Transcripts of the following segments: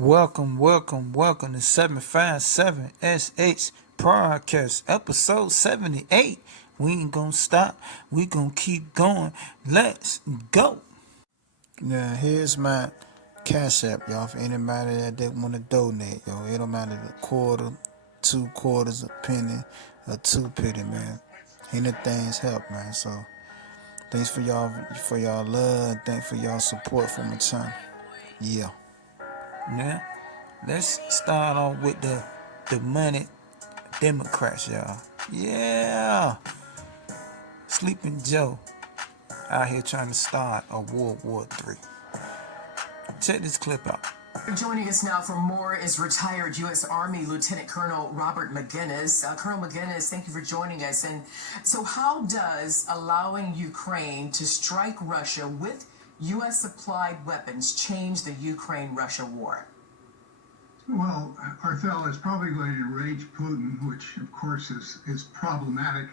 Welcome to 757 SH Podcast, episode 78. We ain't gonna stop, we gonna keep going. Let's go. Now, here's my Cash App, y'all, for anybody that want to donate, yo. It don't matter the quarter, 2 quarters, a penny, or 2 penny, man. Anything's help, man. So, thanks for y'all love, thanks for y'all support from the channel. Yeah. Now, let's start off with the money Democrats, y'all. Yeah. Sleeping Joe out here trying to start a World War III. Check this clip out. Joining us now for more is retired U.S. Army Lieutenant Colonel Robert Maginnis. Colonel Maginnis, thank you for joining us. And so how does allowing Ukraine to strike Russia with U.S. supplied weapons change the Ukraine-Russia war? Well, Arthel is probably going to enrage Putin, which of course is problematic.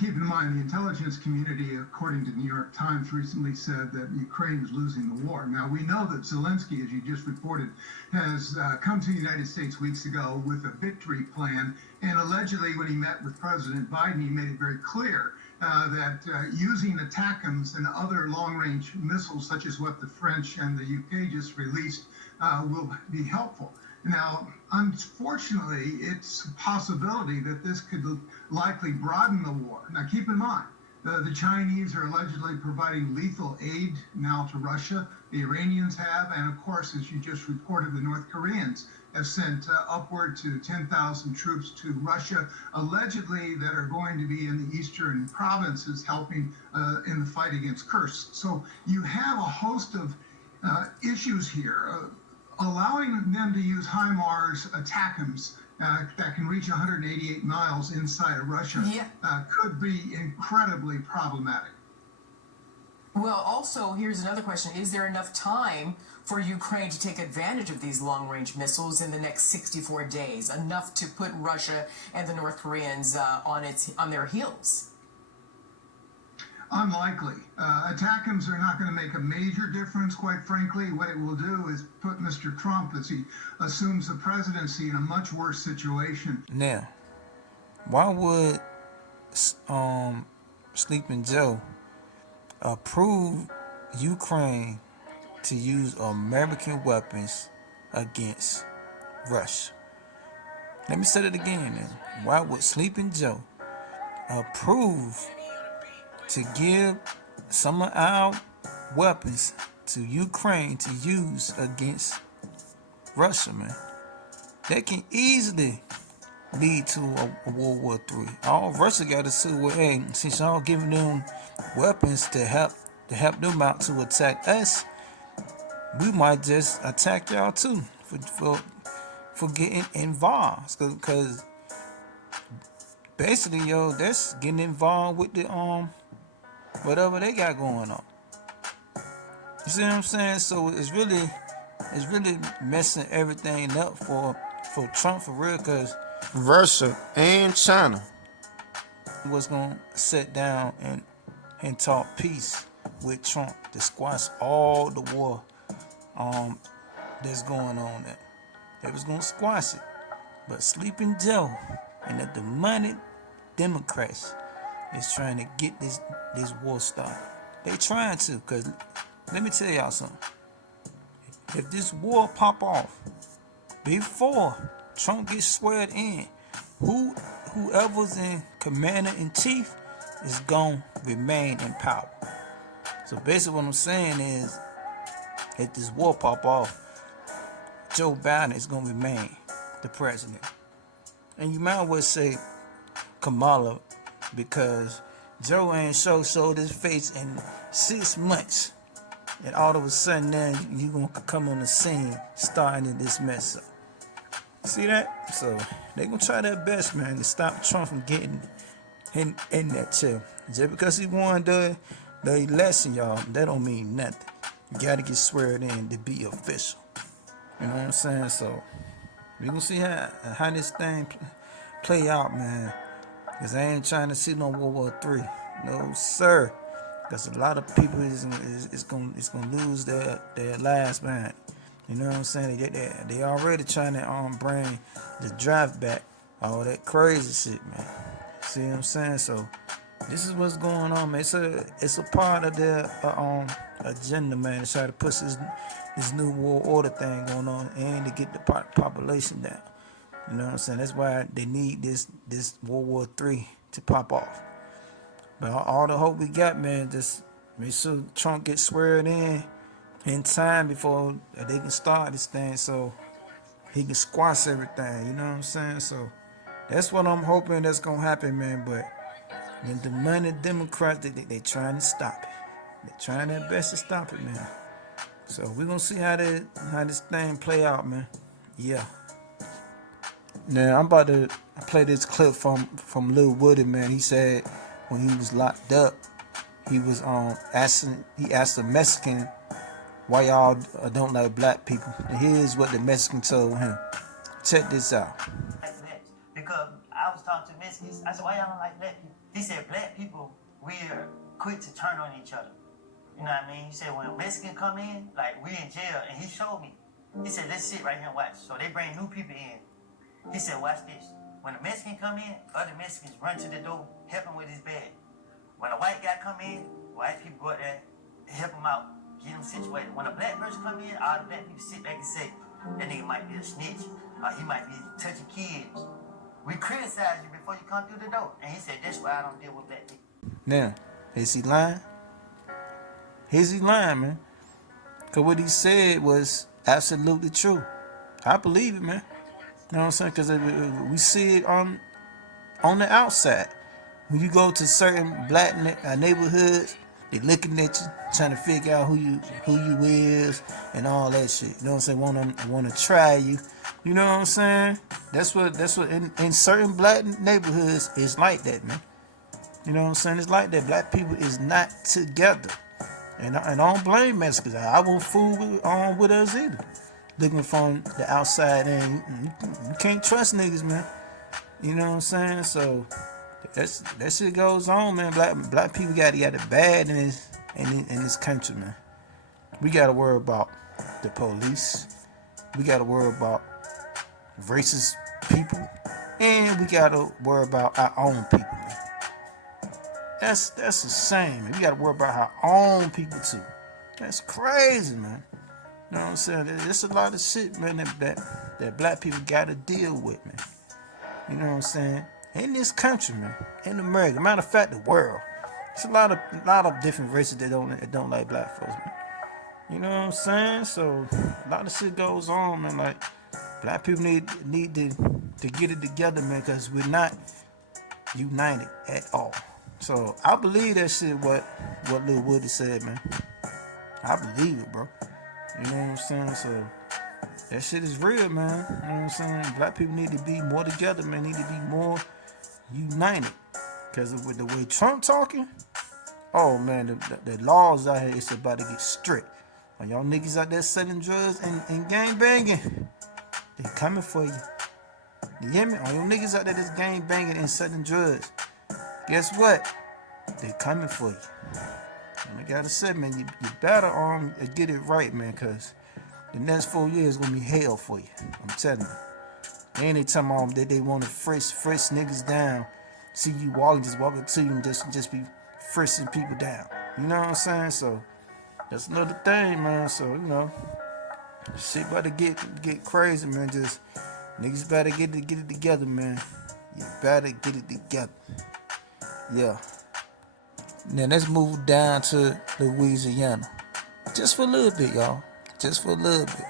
Keep in mind, the intelligence community, according to the New York Times, recently said that Ukraine is losing the war. Now, we know that Zelensky, as you just reported, has come to the United States weeks ago with a victory plan. And allegedly, when he met with President Biden, he made it very clear that using ATACMS and other long-range missiles, such as what the French and the UK just released, will be helpful. Now, unfortunately, it's a possibility that this could likely broaden the war. Now, keep in mind, the Chinese are allegedly providing lethal aid now to Russia. The Iranians have, and of course, as you just reported, the North Koreans have sent upward to 10,000 troops to Russia, allegedly that are going to be in the eastern provinces helping in the fight against Kursk. So you have a host of issues here. Allowing them to use HIMARS ATACMS that can reach 188 miles inside of Russia could be incredibly problematic. Well, also, here's another question. Is there enough time for Ukraine to take advantage of these long-range missiles in the next 64 days? Enough to put Russia and the North Koreans on their heels? Unlikely. ATACMS are not going to make a major difference, quite frankly. What it will do is put Mr. Trump, as he assumes the presidency, in a much worse situation. Now, why would Sleeping Joe approve Ukraine to use American weapons against Russia? Let me say it again, man. Why would Sleeping Joe approve to give some of our weapons to Ukraine to use against Russia, man? That can easily lead to a World War III. All Russia got to say, well, hey, since y'all giving them weapons to help them out to attack us, we might just attack y'all too for getting involved. Because basically, yo, that's getting involved with the whatever they got going on. You see what I'm saying? So it's really messing everything up for Trump, for real, because Russia and China was gonna sit down and talk peace with Trump to squash all the war that's going on there. They was gonna squash it. But Sleeping Joe and the money Democrats is trying to get this war started. They trying to, because let me tell y'all something. If this war pop off before Trump gets sweared in, whoever's in commander-in-chief is going to remain in power. So basically what I'm saying is, if this war pop off, Joe Biden is going to remain the president. And you might as well say Kamala, because Joe ain't showed his face in 6 months. And all of a sudden now you gonna come on the scene starting this mess up. See that? So they gonna try their best, man, to stop Trump from getting in that chair. Just because he won the election, y'all, that don't mean nothing. You gotta get sworn in to be official. You know what I'm saying? So we gonna see how this thing play out, man. Because I ain't trying to see no World War III. No, sir. Because a lot of people is gonna lose their lives, man. You know what I'm saying? They already trying to bring the draft back, all that crazy shit, man. See what I'm saying? So this is what's going on, man. It's a part of their agenda, man, to try to push this new world order thing going on and to get the population down. You know what I'm saying? That's why they need this World War III to pop off. But all the hope we got, man, just make sure Trump gets sweared in time before they can start this thing, so he can squash everything. You know what I'm saying? So that's what I'm hoping that's gonna happen, man. But the money Democrats, they trying to stop it. They're trying their best to stop it, man. So we're gonna see how this thing play out, man. Yeah. Now I'm about to play this clip from Lil Woody, man. He said when he was locked up, he was asked a Mexican why y'all don't like black people. And here's what the Mexican told him. Check this out. Because I was talking to Mexicans, I said, why y'all don't like black people? He said, black people, we're quick to turn on each other. You know what I mean? He said, when a Mexican come in, like we in jail, and he showed me. He said, let's sit right here and watch. So they bring new people in. He said, watch this. When a Mexican come in, other Mexicans run to the door, help him with his bag. When a white guy come in, white people go out there, help him out, get him situated. When a black person come in, all the black people sit back and say, that nigga might be a snitch, or he might be touching kids. We criticize you before you come through the door. And he said, that's why I don't deal with black people. Now, is he lying? Is he lying, man? Because what he said was absolutely true. I believe it, man. You know what I'm saying? Because we see it on the outside. When you go to certain black neighborhoods, they looking at you, trying to figure out who you is and all that shit. You know what I'm saying? Want to try you. You know what I'm saying? That's what in certain black neighborhoods is like that, man. You know what I'm saying? It's like that. Black people is not together. And I don't blame Mexicans. I won't fool with us either. Looking from the outside in, you can't trust niggas, man. You know what I'm saying? So that shit goes on, man. Black people got it bad in this country, man. We gotta worry about the police. We gotta worry about racist people, and we gotta worry about our own people, man. That's the same, man. We gotta worry about our own people too. That's crazy, man. You know what I'm saying? There's a lot of shit, man, that black people gotta deal with, man. You know what I'm saying? In this country, man, in America, matter of fact, the world. It's a lot of different races that don't like black folks, man. You know what I'm saying? So a lot of shit goes on, man. Like black people need to get it together, man, because we're not united at all. So I believe that shit what Lil Woody said, man. I believe it, bro. You know what I'm saying? So that shit is real, man. You know what I'm saying? Black people need to be more together, man. Need to be more united. Because with the way Trump talking, oh man, the laws out here is about to get strict. When y'all niggas out there selling drugs and gang banging, they coming for you. You hear me? All y'all niggas out there that's gang banging and selling drugs, guess what? They coming for you. And I gotta say, man, you better get it right, man, because the next 4 years gonna be hell for you. I'm telling you. And they tell me that they want to fresh niggas down. See you just walk up to you and just be frisking people down. You know what I'm saying? So that's another thing, man. So, you know, shit about to get crazy, man. Just niggas better get it together, man. You better get it together. Yeah. Now let's move down to Louisiana. Just for a little bit, y'all. Just for a little bit.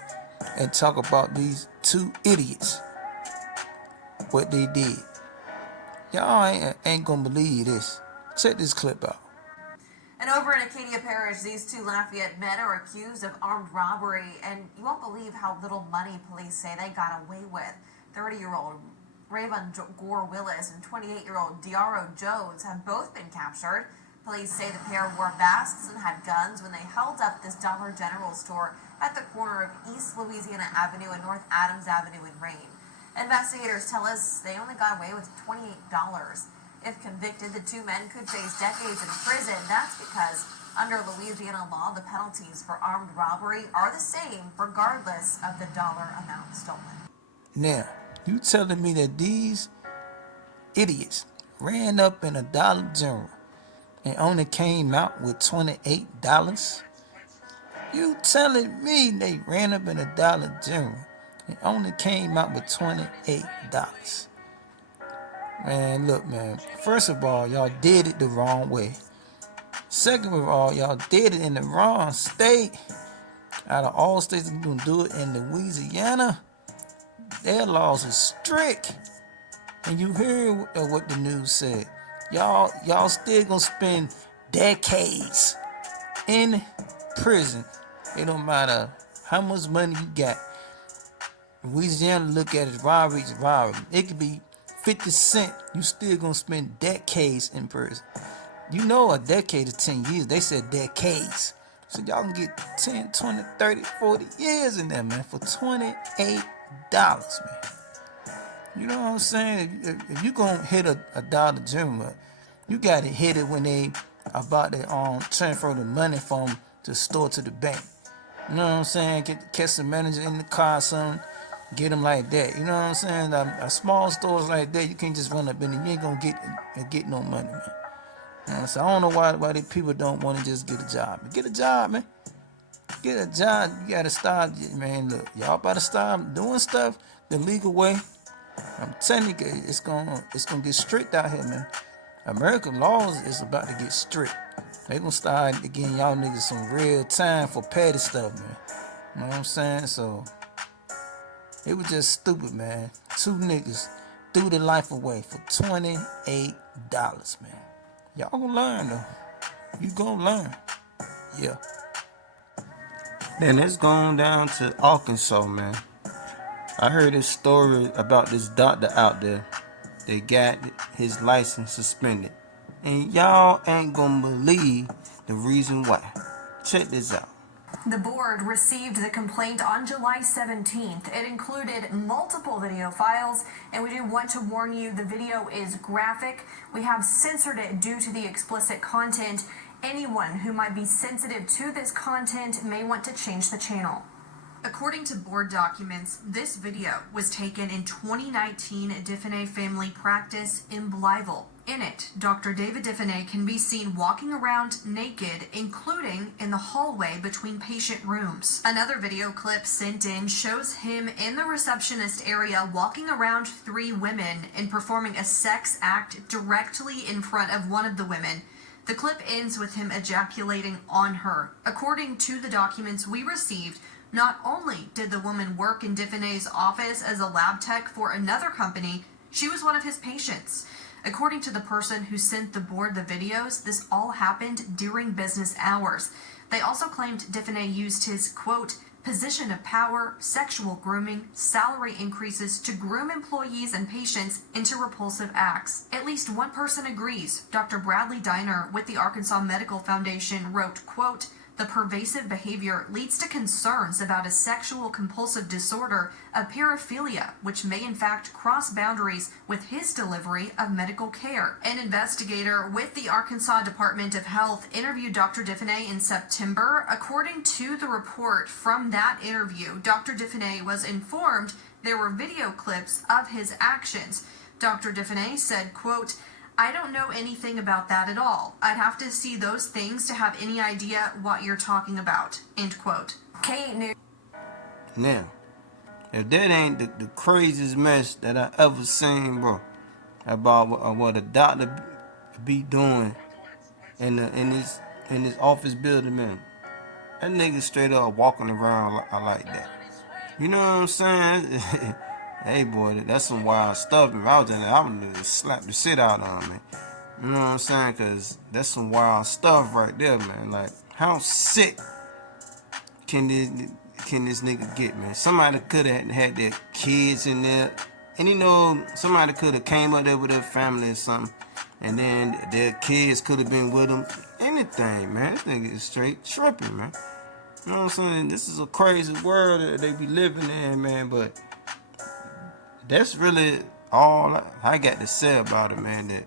And talk about these two idiots. What they did. Y'all ain't gonna believe this. Check this clip out. And over in Acadia Parish, these two Lafayette men are accused of armed robbery, and you won't believe how little money police say they got away with. 30-year-old Raven Gore Willis and 28-year-old Diaro Jones have both been captured. Police say the pair wore masks and had guns when they held up this Dollar General store at the corner of East Louisiana Avenue and North Adams Avenue in Rayne. Investigators tell us they only got away with $28. If convicted, the two men could face decades in prison. That's because Under Louisiana law, the penalties for armed robbery are the same regardless of the dollar amount stolen. Now, you telling me that these idiots ran up in a Dollar General and only came out with $28? You telling me they ran up in a Dollar General and only came out with $28? Man, look, man. First of all, y'all did it the wrong way. Second of all, y'all did it in the wrong state. Out of all states, you're gonna do it in Louisiana. Their laws are strict. And you heard what the news said. Y'all still gonna spend decades in prison. It don't matter how much money you got. Louisiana look at it, robbery is robbery. It could be 50 cents. You still gonna spend decades in prison. You know a decade is 10 years. They said decades. So y'all can get 10, 20, 30, 40 years in there, man, for $28, man. You know what I'm saying? If you gonna hit a Dollar General, you gotta hit it when they about to transfer the money from the store to the bank. You know what I'm saying? Catch the manager in the car or something, get them like that. You know what I'm saying? A small stores like that, you can't just run up in it. You ain't gonna get no money, man. You know, so I don't know why the people don't want to just get a job. Get a job, man. Get a job. You gotta start, man. Look, y'all better start doing stuff the legal way. I'm telling you, it's gonna get strict out here, man. American laws is about to get strict. They gonna start getting y'all niggas some real time for petty stuff, man. You know what I'm saying? So it was just stupid, man. Two niggas threw their life away for $28, man. Y'all gonna learn though. You gonna learn. Yeah. Then it's going down to Arkansas, man. I heard this story about this doctor out there that got his license suspended. And y'all ain't gonna believe the reason why. Check this out. The board received the complaint on July 17th. It included multiple video files, and we do want to warn you the video is graphic. We have censored it due to the explicit content. Anyone who might be sensitive to this content may want to change the channel. According to board documents, this video was taken in 2019 at Diffenay Family Practice in Blytheville. In it, Dr. David Diffenay can be seen walking around naked, including in the hallway between patient rooms. Another video clip sent in shows him in the receptionist area walking around 3 women and performing a sex act directly in front of one of the women. The clip ends with him ejaculating on her. According to the documents we received, not only did the woman work in Diffenay's office as a lab tech for another company, she was one of his patients. According to the person who sent the board the videos, this all happened during business hours. They also claimed Diffenay used his, quote, position of power, sexual grooming, salary increases to groom employees and patients into repulsive acts. At least one person agrees. Dr. Bradley Diner with the Arkansas Medical Foundation wrote, quote, the pervasive behavior leads to concerns about a sexual compulsive disorder of paraphilia, which may in fact cross boundaries with his delivery of medical care. An investigator with the Arkansas Department of Health interviewed Dr. Diffenay in September. According to the report from that interview, Dr. Diffenay was informed there were video clips of his actions. Dr. Diffenay said, quote, I don't know anything about that at all. I'd have to see those things to have any idea what you're talking about. End quote. Kate News. Now, if that ain't the craziest mess that I ever seen, bro, about what a doctor be doing in his office building, man, that nigga straight up walking around like that. You know what I'm saying? Hey boy, that's some wild stuff. If I was in there, I would just slap the shit out of him, man. You know what I'm saying? Cause that's some wild stuff right there, man. Like, how sick can this nigga get, man? Somebody could have had their kids in there, and you know, somebody could have came up there with their family or something, and then their kids could have been with them. Anything, man. This nigga is straight tripping, man. You know what I'm saying? This is a crazy world that they be living in, man. But that's really all I got to say about it, man. That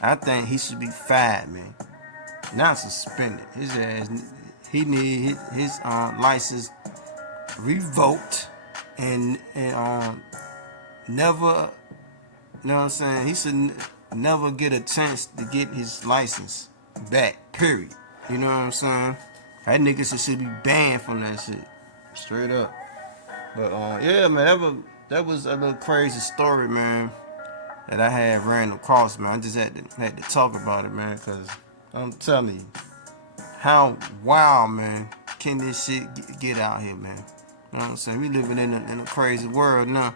I think he should be fired, man. now suspended. His ass, he need his license revoked and never, you know what I'm saying? He should never get a chance to get his license back, period. You know what I'm saying? That nigga should be banned from that shit. Straight up. But yeah, man, that was a little crazy story, man, that I had ran across, man. I just had to talk about it, man, because I'm telling you, how wild, man, can this shit get out here, man? You know what I'm saying? We living in a crazy world now.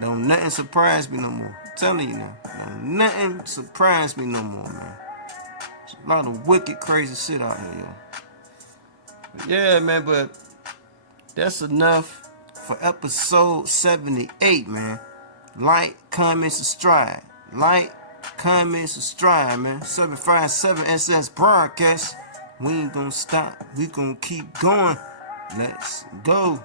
Don't nothing surprise me no more. I'm telling you now. Don't nothing surprise me no more, man. There's a lot of wicked, crazy shit out here, yo. But yeah, man, but that's enough for episode 78, man. Like, comment, subscribe. Like, comment, subscribe, man. 757 SS Broadcast. We ain't gonna stop. We gonna keep going. Let's go.